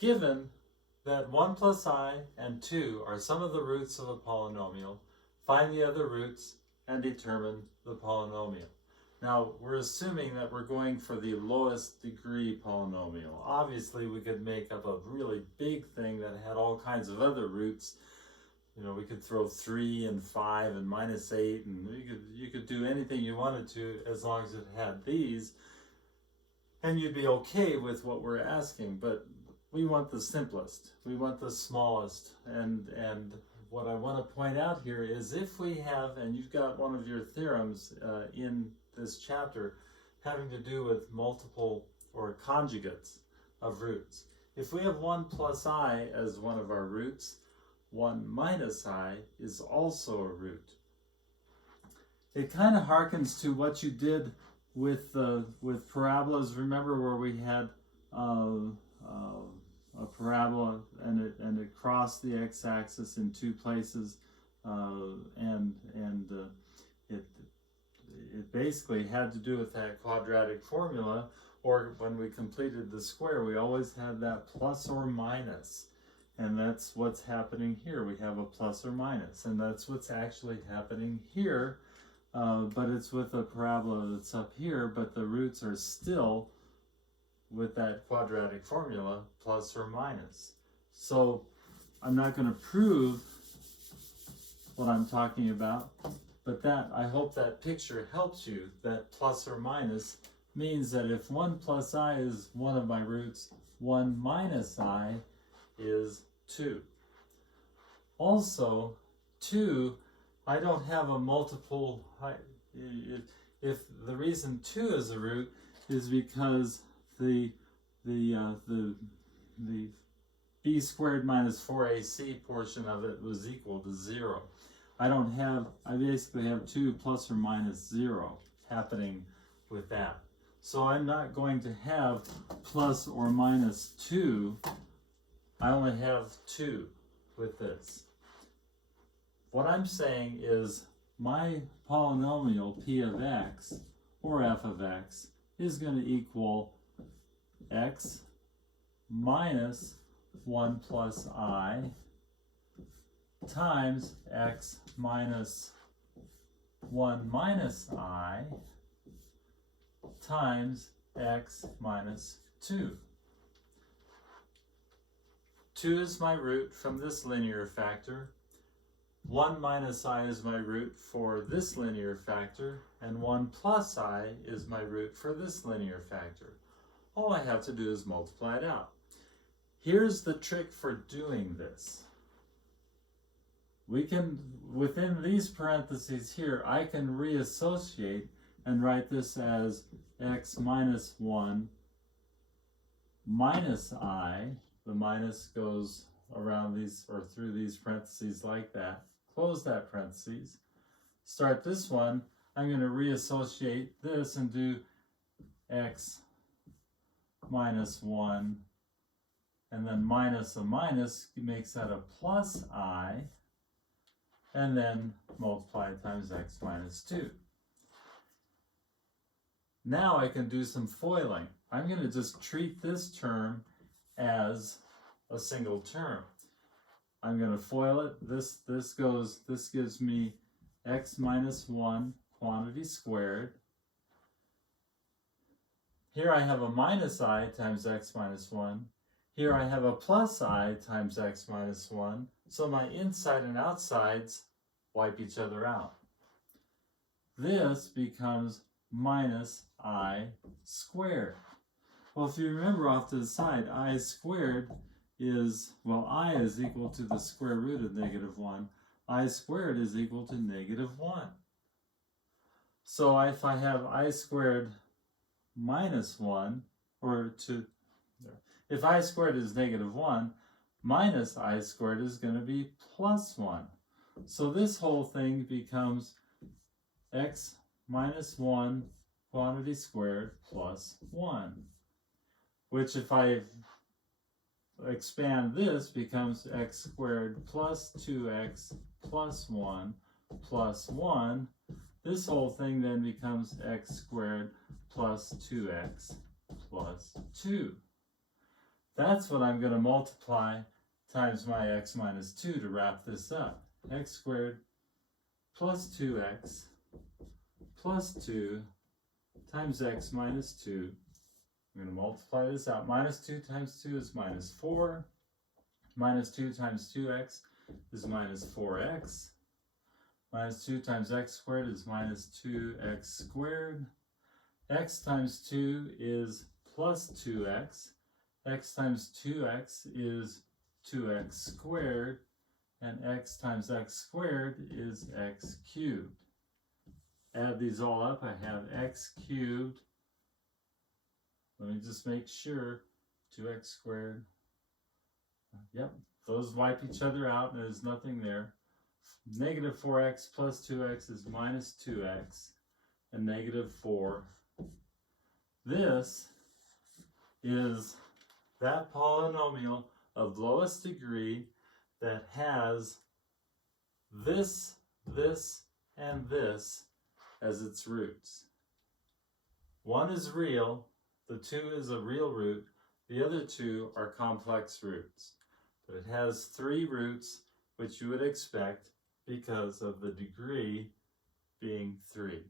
Given that 1 plus I and 2 are some of the roots of a polynomial, find the other roots and determine the polynomial. Now, we're assuming that we're going for the lowest degree polynomial. Obviously, we could make up a really big thing that had all kinds of other roots. You know, we could throw 3 and 5 and minus 8, and you could do anything you wanted to as long as it had these, and you'd be okay with what we're asking. But we want the simplest, we want the smallest, and what I want to point out here is if we have, and you've got one of your theorems in this chapter having to do with multiple or conjugates of roots. If we have 1 plus I as one of our roots, 1 minus I is also a root. It kind of harkens to what you did with parabolas. Remember where we had a parabola and it crossed the x-axis in 2 places, it basically had to do with that quadratic formula, or when we completed the square, we always had that plus or minus. And that's what's happening here. We have a plus or minus, and that's what's actually happening here, but it's with a parabola that's up here, but the roots are still with that quadratic formula, plus or minus. So I'm not going to prove what I'm talking about, but I hope that picture helps you, that plus or minus means that if 1 plus I is one of my roots, 1 minus I is 2. Also, 2, I don't have a multiple. If the reason 2 is a root is because the b squared minus 4ac portion of it was equal to 0. I basically have 2 plus or minus 0 happening with that. So I'm not going to have plus or minus 2. I only have 2 with this. What I'm saying is my polynomial p of x, or f of x, is going to equal x minus 1 plus I times x minus 1 minus I times x minus 2. 2 is my root from this linear factor. 1 minus I is my root for this linear factor, and 1 plus I is my root for this linear factor. All I have to do is multiply it out. Here's the trick for doing this. We can, within these parentheses here, I can reassociate and write this as x minus 1 minus I. The minus goes around these or through these parentheses like that. Close that parentheses. Start this one. I'm going to reassociate this and do x minus 1, and then minus a minus makes that a plus I, and then multiply times x minus 2. Now I can do some foiling. I'm going to just treat this term as a single term. I'm going to FOIL it. This gives me x minus 1 quantity squared. Here I have a minus I times x minus 1. Here I have a plus I times x minus 1. So my inside and outsides wipe each other out. This becomes minus I squared. Well, if you remember off to the side, I squared is, well, I is equal to the square root of negative 1. I squared is equal to negative 1. So if I have I squared minus 1, if I squared is negative 1, minus I squared is going to be plus 1. So this whole thing becomes x minus 1 quantity squared plus 1, which if I expand this becomes x squared plus 2x plus 1 plus 1. This whole thing then becomes x squared plus 2x plus 2. That's what I'm going to multiply times my x minus 2 to wrap this up. X squared plus 2x plus 2 times x minus 2. I'm going to multiply this out. Minus 2 times 2 is minus 4. Minus 2 times 2x is minus 4x. Minus 2 times x squared is minus 2x squared. X times 2 is plus 2x. X times 2x is 2x squared. And x times x squared is x cubed. Add these all up, I have x cubed. Let me just make sure. 2x squared. Yep, those wipe each other out and there's nothing there. Negative 4x plus 2x is minus 2x and negative 4. This is that polynomial of lowest degree that has this, and this as its roots. One is real, the 2 is a real root, the other 2 are complex roots. But it has 3 roots, which you would expect because of the degree being 3.